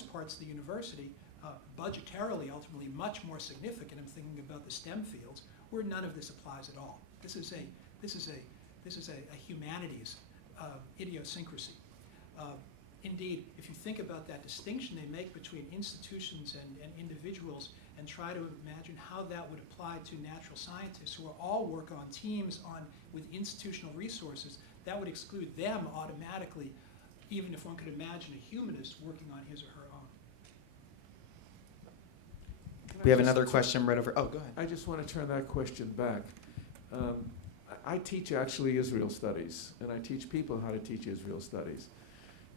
parts of the university, budgetarily, ultimately much more significant. I'm thinking about the STEM fields, where none of this applies at all. This is a humanities idiosyncrasy. Indeed, if you think about that distinction they make between institutions and individuals, and try to imagine how that would apply to natural scientists who are all work on teams with institutional resources, that would exclude them automatically, even if one could imagine a humanist working on his or her own. We have another question right over. Oh, go ahead. I just want to turn that question back. I teach actually Israel studies, and I teach people how to teach Israel studies.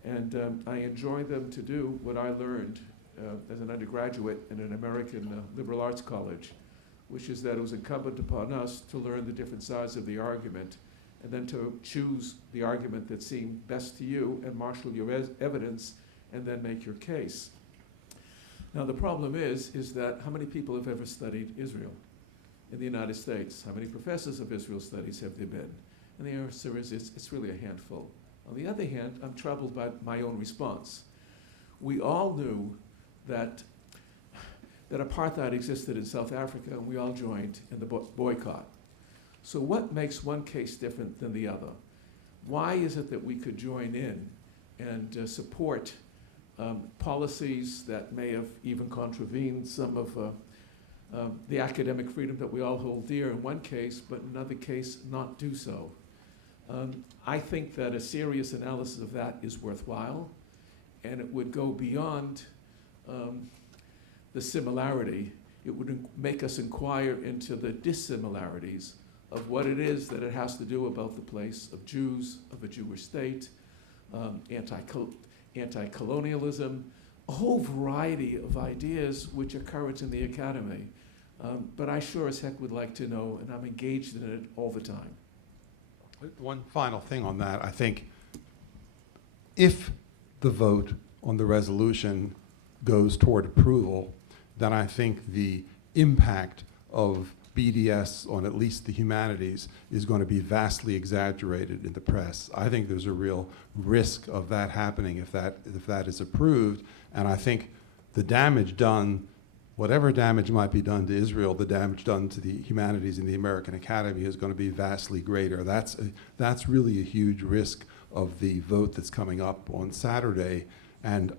And I enjoy them to do what I learned as an undergraduate in an American liberal arts college, which is that it was incumbent upon us to learn the different sides of the argument, and then to choose the argument that seemed best to you and marshal your evidence, and then make your case. Now the problem is that how many people have ever studied Israel in the United States? How many professors of Israel studies have there been? And the answer is it's really a handful. On the other hand, I'm troubled by my own response. We all knew that apartheid existed in South Africa, and we all joined in the boycott. So what makes one case different than the other? Why is it that we could join in and support policies that may have even contravened some of the academic freedom that we all hold dear in one case, but in another case not do so? I think that a serious analysis of that is worthwhile, and it would go beyond the similarity. It would make us inquire into the dissimilarities of what it is that it has to do about the place of Jews, of a Jewish state, anti-colonialism, a whole variety of ideas which are current in the academy. But I sure as heck would like to know, and I'm engaged in it all the time. One final thing on that. I think if the vote on the resolution goes toward approval, then I think the impact of BDS on at least the humanities is going to be vastly exaggerated in the press. I think there's a real risk of that happening if that is approved, and I think the damage done, whatever damage might be done to Israel, the damage done to the humanities in the American Academy is going to be vastly greater. That's really a huge risk of the vote that's coming up on Saturday. And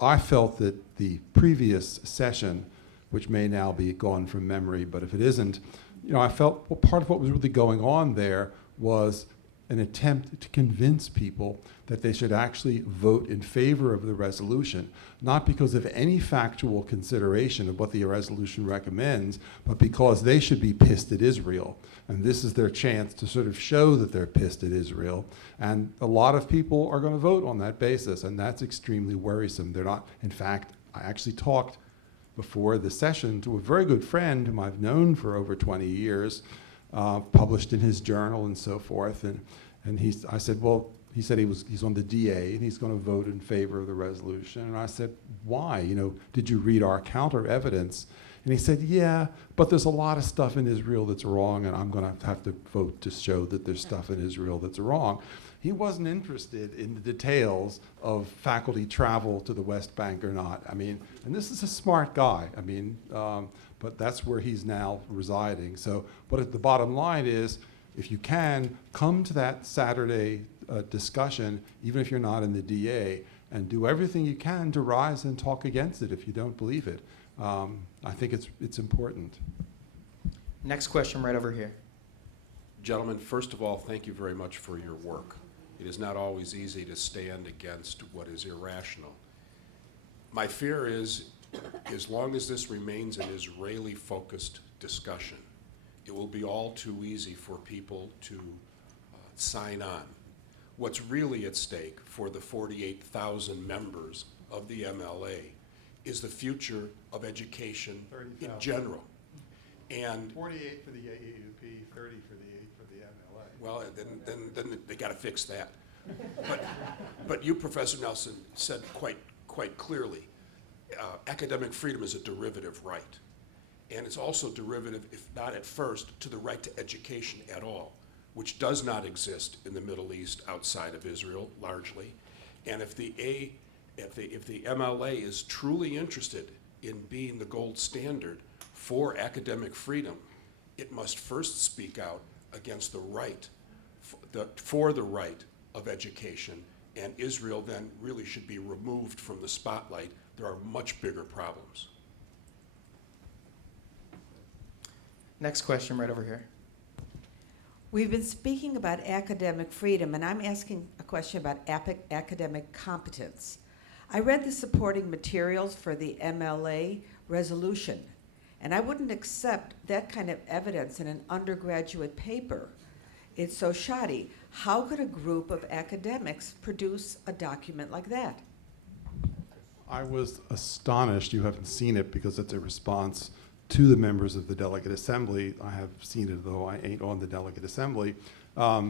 I felt that the previous session, which may now be gone from memory, but if it isn't, I felt part of what was really going on there was an attempt to convince people that they should actually vote in favor of the resolution, not because of any factual consideration of what the resolution recommends, but because they should be pissed at Israel. And this is their chance to sort of show that they're pissed at Israel. And a lot of people are going to vote on that basis, and that's extremely worrisome. They're not, in fact, I actually talked before the session to a very good friend whom I've known for over 20 years, published in his journal and so forth. And I said, well, he said he's on the DA and he's going to vote in favor of the resolution. And I said, why? Did you read our counter evidence? And he said, yeah, but there's a lot of stuff in Israel that's wrong, and I'm going to have to vote to show that there's stuff in Israel that's wrong. He wasn't interested in the details of faculty travel to the West Bank or not. And this is a smart guy. But that's where he's now residing. So, but the bottom line is, if you can, come to that Saturday discussion, even if you're not in the DA, and do everything you can to rise and talk against it if you don't believe it. I think it's important. Next question right over here. Gentlemen, first of all, thank you very much for your work. It is not always easy to stand against what is irrational. My fear is, as long as this remains an Israeli-focused discussion, it will be all too easy for people to sign on. What's really at stake for the 48,000 members of the MLA is the future of education in general. And 48 for the AAUP, 30 for the MLA. Well, then they got to fix that. But you, Professor Nelson, said quite clearly, academic freedom is a derivative right. And it's also derivative, if not at first, to the right to education at all, which does not exist in the Middle East outside of Israel, largely. And if the if the MLA is truly interested in being the gold standard for academic freedom, it must first speak out against the right, for the right of education, and Israel then really should be removed from the spotlight. There are much bigger problems. Next question right over here. We've been speaking about academic freedom, and I'm asking a question about academic competence. I read the supporting materials for the MLA resolution, and I wouldn't accept that kind of evidence in an undergraduate paper. It's so shoddy. How could a group of academics produce a document like that? I was astonished. You haven't seen it because it's a response to the members of the Delegate Assembly. I have seen it, though I ain't on the Delegate Assembly, by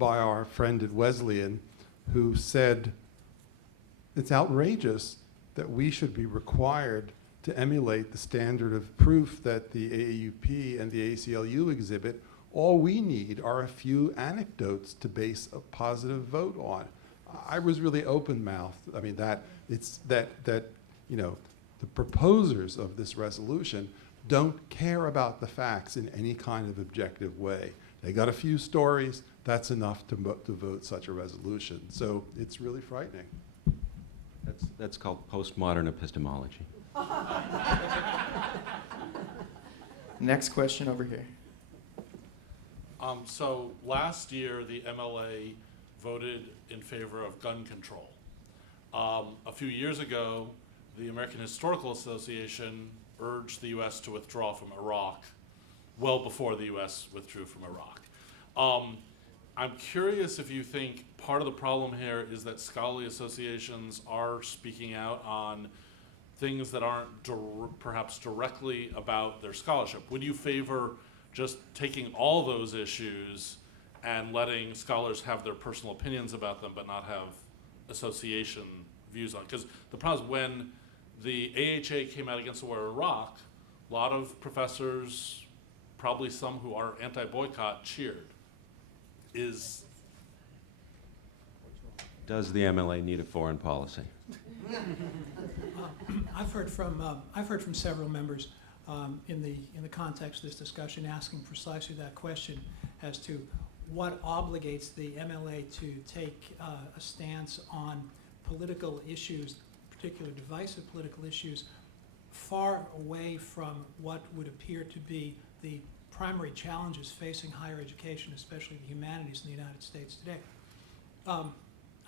our friend at Wesleyan, who said it's outrageous that we should be required to emulate the standard of proof that the AAUP and the ACLU exhibit. All we need are a few anecdotes to base a positive vote on. I was really open-mouthed. I mean, that you know, the proposers of this resolution don't care about the facts in any kind of objective way. They got a few stories. That's enough to vote such a resolution. So it's really frightening. That's called postmodern epistemology. Next question over here. So last year, the MLA voted in favor of gun control. A few years ago, the American Historical Association urged the U.S. to withdraw from Iraq well before the U.S. withdrew from Iraq. I'm curious if you think part of the problem here is that scholarly associations are speaking out on things that aren't perhaps directly about their scholarship. Would you favor just taking all those issues and letting scholars have their personal opinions about them but not have association views on? Because the problem is when the AHA came out against the war in Iraq, a lot of professors, probably some who are anti-boycott, cheered. Does the MLA need a foreign policy? I've heard from several members in the context of this discussion asking precisely that question as to what obligates the MLA to take a stance on political issues, particular divisive political issues, far away from what would appear to be the primary challenges facing higher education, especially the humanities in the United States today.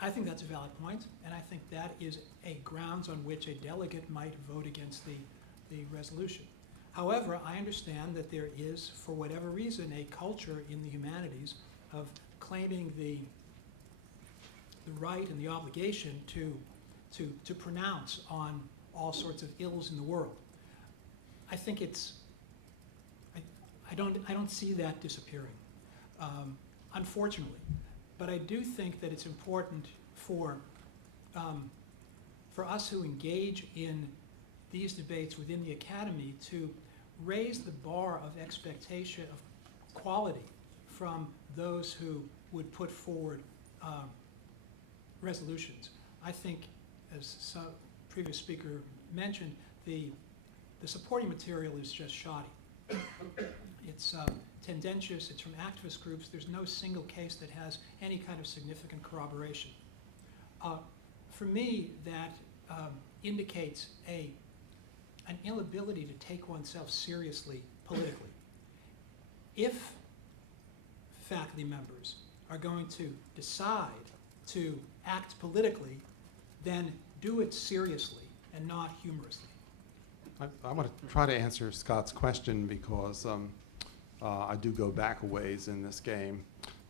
I think that's a valid point, and I think that is a grounds on which a delegate might vote against the resolution. However, I understand that there is, for whatever reason, a culture in the humanities of claiming the right and the obligation to pronounce on all sorts of ills in the world. I think I don't see that disappearing, unfortunately. But I do think that it's important for us who engage in these debates within the academy to raise the bar of expectation of quality from those who would put forward resolutions. I think, as some previous speaker mentioned, the supporting material is just shoddy. It's tendentious, it's from activist groups. There's no single case that has any kind of significant corroboration. For me, that indicates an inability to take oneself seriously politically. If faculty members are going to decide to act politically, then do it seriously and not humorously. I want to try to answer Scott's question because I do go back a ways in this game.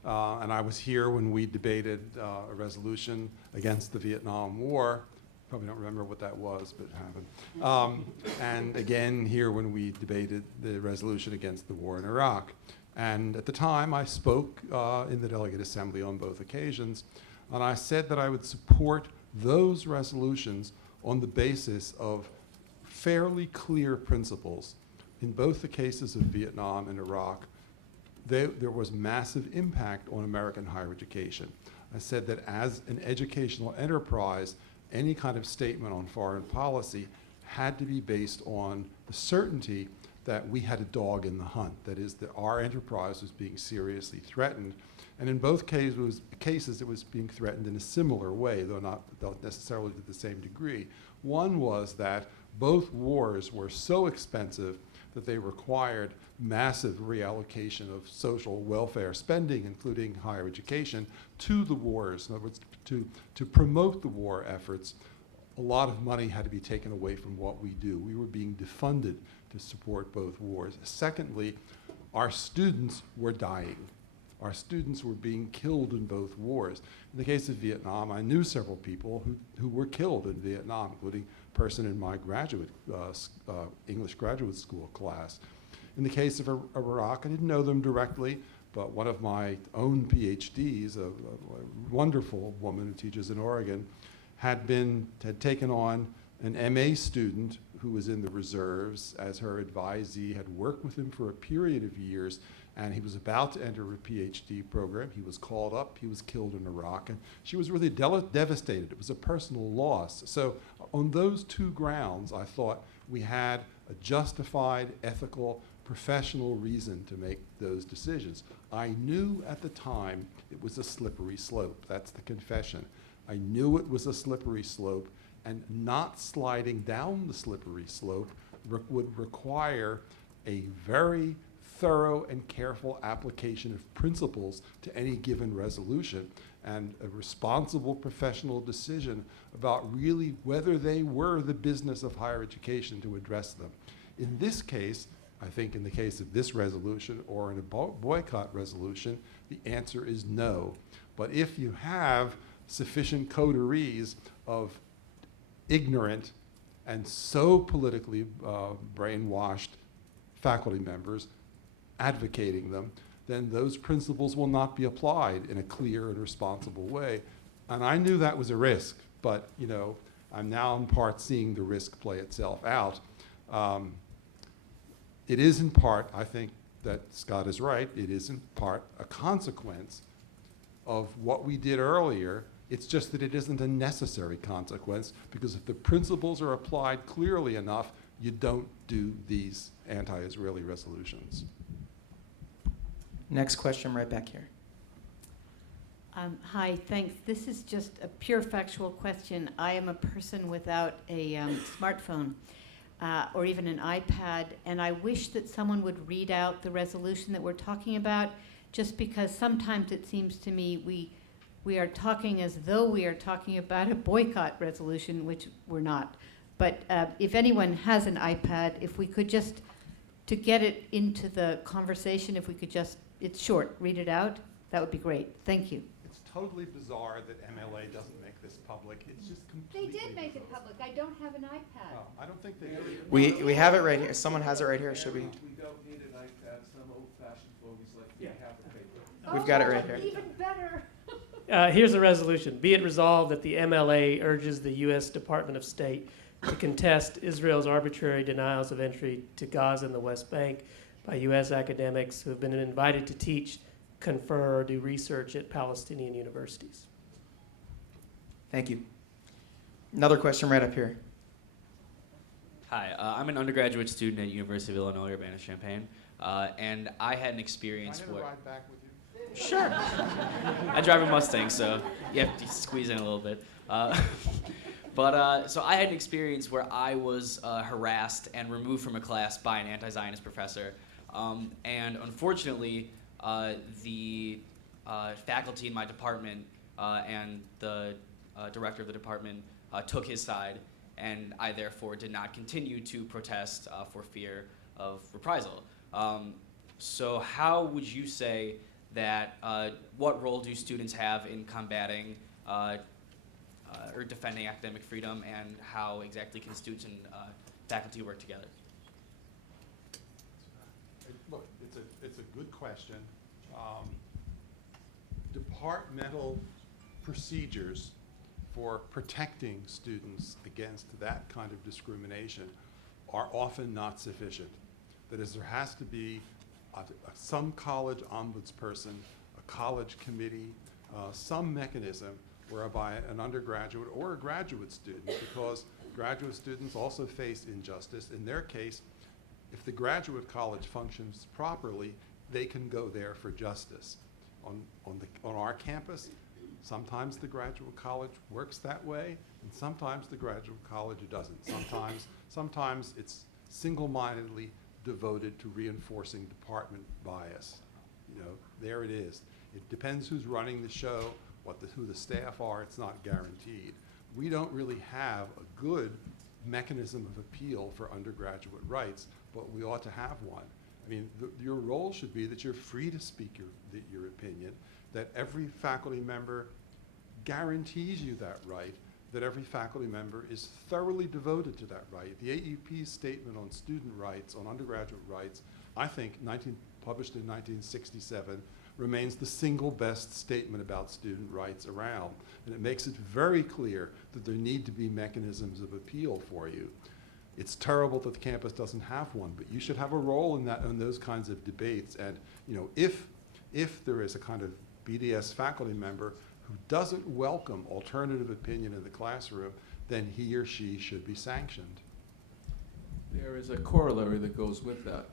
And I was here when we debated a resolution against the Vietnam War. Probably don't remember what that was, but it happened. And again here when we debated the resolution against the war in Iraq. And at the time I spoke in the Delegate Assembly on both occasions, and I said that I would support those resolutions on the basis of fairly clear principles. In both the cases of Vietnam and Iraq, there was massive impact on American higher education. I said that as an educational enterprise, any kind of statement on foreign policy had to be based on the certainty that we had a dog in the hunt. That is, that our enterprise was being seriously threatened. And in both cases, it was being threatened in a similar way, though not necessarily to the same degree. One was that both wars were so expensive that they required massive reallocation of social welfare spending, including higher education, to the wars. In other words, to promote the war efforts, a lot of money had to be taken away from what we do. We were being defunded to support both wars. Secondly, our students were dying. Our students were being killed in both wars. In the case of Vietnam, I knew several people who were killed in Vietnam, including a person in my English graduate school class. In the case of Iraq, I didn't know them directly, but one of my own PhDs, a wonderful woman who teaches in Oregon, had taken on an MA student who was in the reserves as her advisee, had worked with him for a period of years, and he was about to enter a PhD program. He was called up, he was killed in Iraq, and she was really devastated. It was a personal loss. So on those two grounds, I thought we had a justified, ethical, professional reason to make those decisions. I knew at the time it was a slippery slope. That's the confession. I knew it was a slippery slope, and not sliding down the slippery slope would require a very thorough and careful application of principles to any given resolution, and a responsible professional decision about really whether they were the business of higher education to address them. In this case, I think in the case of this resolution or in a boycott resolution, the answer is no. But if you have sufficient coteries of ignorant and so politically brainwashed faculty members advocating them, then those principles will not be applied in a clear and responsible way. And I knew that was a risk, but I'm now in part seeing the risk play itself out. It is in part, I think that Scott is right, it is in part a consequence of what we did earlier. It's just that it isn't a necessary consequence, because if the principles are applied clearly enough, you don't do these anti-Israeli resolutions. Next question right back here. Hi, thanks. This is just a pure factual question. I am a person without a smartphone or even an iPad, and I wish that someone would read out the resolution that we're talking about, just because sometimes it seems to me we are talking as though we are talking about a boycott resolution, which we're not. But if anyone has an iPad, if we could just, to get it into the conversation, if we could just, it's short, read it out, that would be great. Thank you. It's totally bizarre that MLA doesn't make this public. It's just completely They did make it public. I don't have an iPad. Oh, I don't think they do. We have it right here. Someone has it right here. Should we? We don't need an iPad. Some old-fashioned folks like we have the paper. We've got it right here. Even better. Here's the resolution. Be it resolved that the MLA urges the U.S. Department of State to contest Israel's arbitrary denials of entry to Gaza and the West Bank by U.S. academics who have been invited to teach, confer, or do research at Palestinian universities. Thank you. Another question right up here. Hi, I'm an undergraduate student at University of Illinois Urbana-Champaign, and I had an experience Can I where... ride back with you? Sure. I drive a Mustang, so you have to squeeze in a little bit. So I had an experience where I was harassed and removed from a class by an anti-Zionist professor. And unfortunately, the faculty in my department and the director of the department took his side, and I therefore did not continue to protest for fear of reprisal. So how would you say that, what role do students have in combating or defending academic freedom, and how exactly can students and faculty work together? Look, it's a good question. Departmental procedures for protecting students against that kind of discrimination are often not sufficient. That is, there has to be some college ombudsperson, a college committee, some mechanism whereby an undergraduate or a graduate student, because graduate students also face injustice. In their case, if the graduate college functions properly, they can go there for justice. On our campus, sometimes the graduate college works that way, and sometimes the graduate college doesn't. Sometimes it's single-mindedly devoted to reinforcing department bias. You know, there it is. It depends who's running the show, who the staff are. It's not guaranteed. We don't really have a good mechanism of appeal for undergraduate rights, but we ought to have one. I mean, your role should be that you're free to speak your opinion, that every faculty member guarantees you that right, that every faculty member is thoroughly devoted to that right. The AUP's statement on student rights, on undergraduate rights, I think published in 1967, remains the single best statement about student rights around. And it makes it very clear that there need to be mechanisms of appeal for you. It's terrible that the campus doesn't have one, but you should have a role in that, in those kinds of debates. And you know, if there is a kind of BDS faculty member who doesn't welcome alternative opinion in the classroom, then he or she should be sanctioned. There is a corollary that goes with that.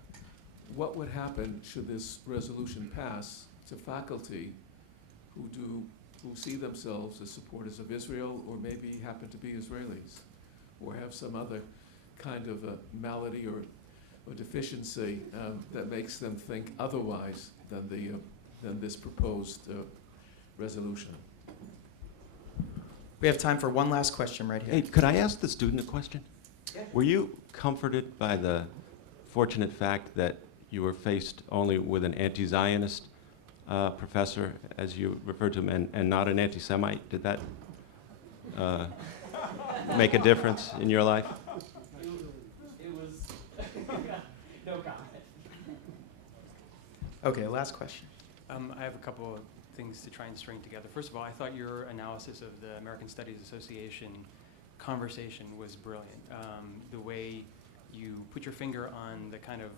What would happen should this resolution pass to faculty who see themselves as supporters of Israel, or maybe happen to be Israelis, or have some other kind of a malady or deficiency that makes them think otherwise than this proposed resolution? We have time for one last question right here. Hey, could I ask the student a question? Yeah. Were you comforted by the fortunate fact that you were faced only with an anti-Zionist professor, as you referred to him, and not an anti-Semite? Did that make a difference in your life? It was no comment. Okay, last question. I have a couple of things to try and string together. First of all, I thought your analysis of the American Studies Association conversation was brilliant. The way you put your finger on the kind of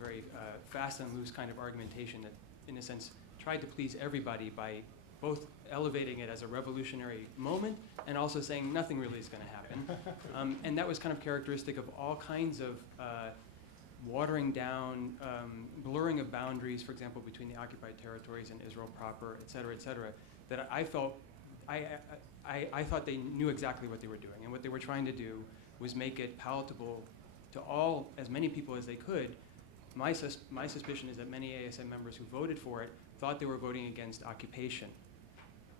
very fast and loose kind of argumentation that, in a sense, tried to please everybody by both elevating it as a revolutionary moment and also saying nothing really is going to happen. And that was kind of characteristic of all kinds of watering down, blurring of boundaries, for example, between the occupied territories and Israel proper, et cetera, that I felt, I thought they knew exactly what they were doing. And what they were trying to do was make it palatable to all, as many people as they could. My suspicion is that many ASM members who voted for it thought they were voting against occupation,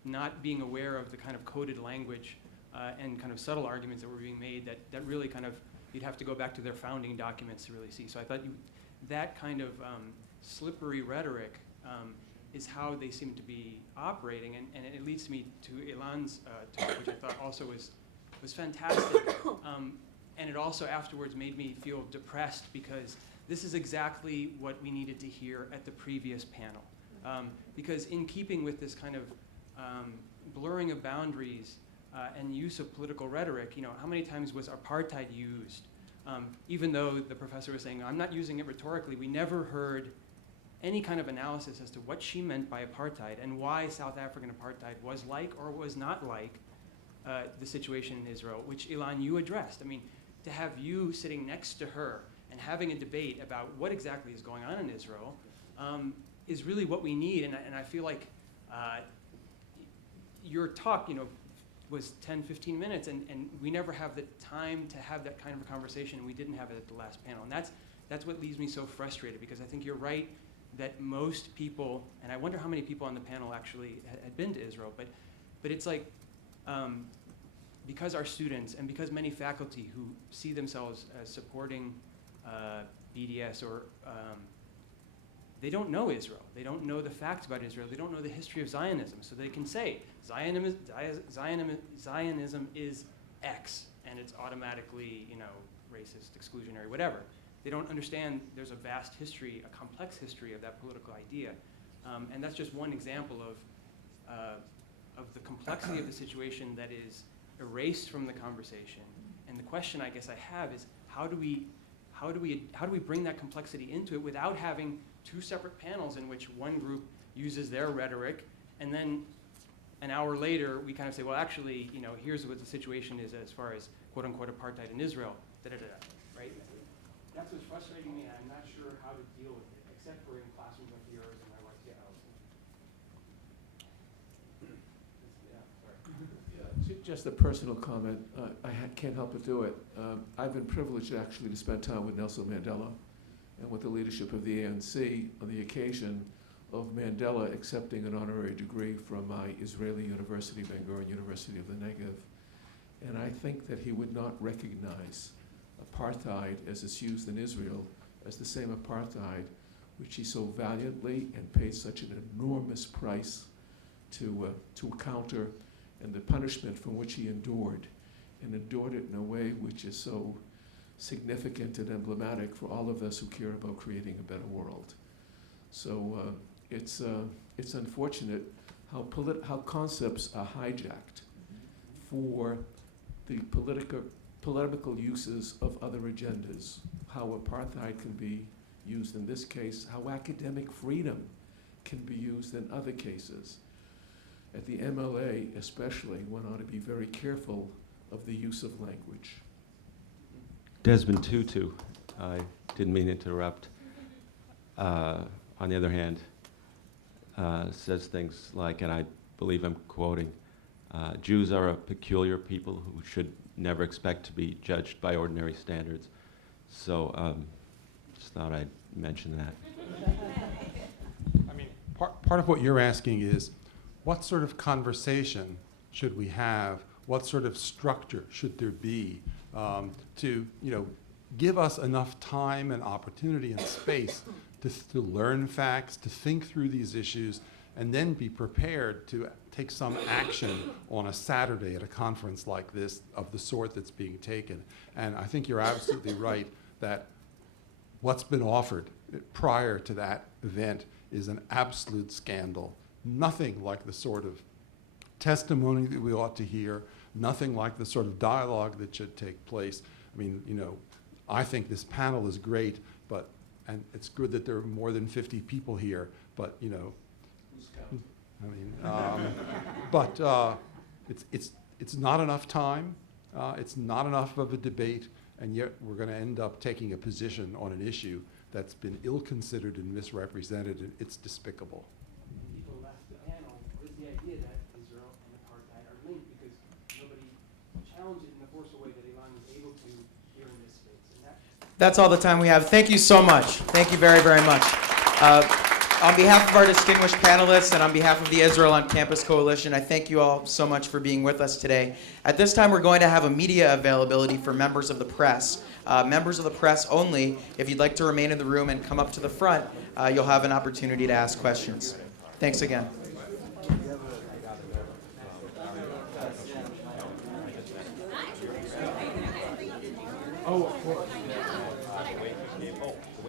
not being aware of the kind of coded language and kind of subtle arguments that were being made that really kind of, you'd have to go back to their founding documents to really see. So I thought that kind of slippery rhetoric is how they seem to be operating, and it leads me to Ilan's talk, which I thought also was fantastic. And it also afterwards made me feel depressed, because this is exactly what we needed to hear at the previous panel. Because in keeping with this kind of blurring of boundaries and use of political rhetoric, you know, how many times was apartheid used? Even though the professor was saying, I'm not using it rhetorically, we never heard any kind of analysis as to what she meant by apartheid and why South African apartheid was like or was not like the situation in Israel, which, Ilan, you addressed. I mean, to have you sitting next to her and having a debate about what exactly is going on in Israel is really what we need. And I feel like your talk, you know, was 10, 15 minutes, and we never have the time to have that kind of a conversation, and we didn't have it at the last panel. And that's what leaves me so frustrated, because I think you're right that most people, and I wonder how many people on the panel actually had been to Israel, but it's like, because our students and because many faculty who see themselves as supporting BDS, or they don't know Israel. They don't know the facts about Israel. They don't know the history of Zionism. So they can say Zionism is X, and it's automatically, you know, racist, exclusionary, whatever. They don't understand there's a vast history, a complex history of that political idea. And that's just one example of the complexity of the situation that is erased from the conversation. And the question I guess I have is, how do we bring that complexity into it without having two separate panels in which one group uses their rhetoric and then an hour later, we kind of say, well, actually, here's what the situation is as far as quote-unquote apartheid in Israel, da-da-da-da, right? That's what's frustrating me, and I'm not sure how to deal with it, except for in classrooms like yours and my wife's house. Just a personal comment. Can't help but do it. I've been privileged actually to spend time with Nelson Mandela and with the leadership of the ANC on the occasion of Mandela accepting an honorary degree from my Israeli university, Ben-Gurion University of the Negev. And I think that he would not recognize apartheid as it's used in Israel as the same apartheid which he so valiantly and paid such an enormous price to counter, and the punishment from which he endured, and endured it in a way which is so significant and emblematic for all of us who care about creating a better world. So it's unfortunate how concepts are hijacked for the political uses of other agendas, how apartheid can be used in this case, how academic freedom can be used in other cases. At the MLA especially, one ought to be very careful of the use of language. Desmond Tutu, I didn't mean to interrupt, on the other hand, says things like, and I believe I'm quoting, Jews are a peculiar people who should never expect to be judged by ordinary standards. So just thought I'd mention that. I mean, part of what you're asking is, what sort of conversation should we have? What sort of structure should there be to, give us enough time and opportunity and space to learn facts, to think through these issues, and then be prepared to take some action on a Saturday at a conference like this of the sort that's being taken. And I think you're absolutely right that what's been offered prior to that event is an absolute scandal. Nothing like the sort of testimony that we ought to hear, nothing like the sort of dialogue that should take place. I mean, I think this panel is great, and it's good that there are more than 50 people here, but, it's not enough time, it's not enough of a debate, and yet we're going to end up taking a position on an issue that's been ill-considered and misrepresented, and it's despicable. People left the panel with the idea that Israel and apartheid are linked because nobody challenged it in the forceful way that Ilan was able to here in this space. And That's all the time we have. Thank you so much. Thank you very, very much. On behalf of our distinguished panelists and on behalf of the Israel on Campus Coalition, I thank you all so much for being with us today. At this time, we're going to have a media availability for members of the press. Members of the press only, if you'd like to remain in the room and come up to the front, you'll have an opportunity to ask questions. Thanks again. Oh, of course.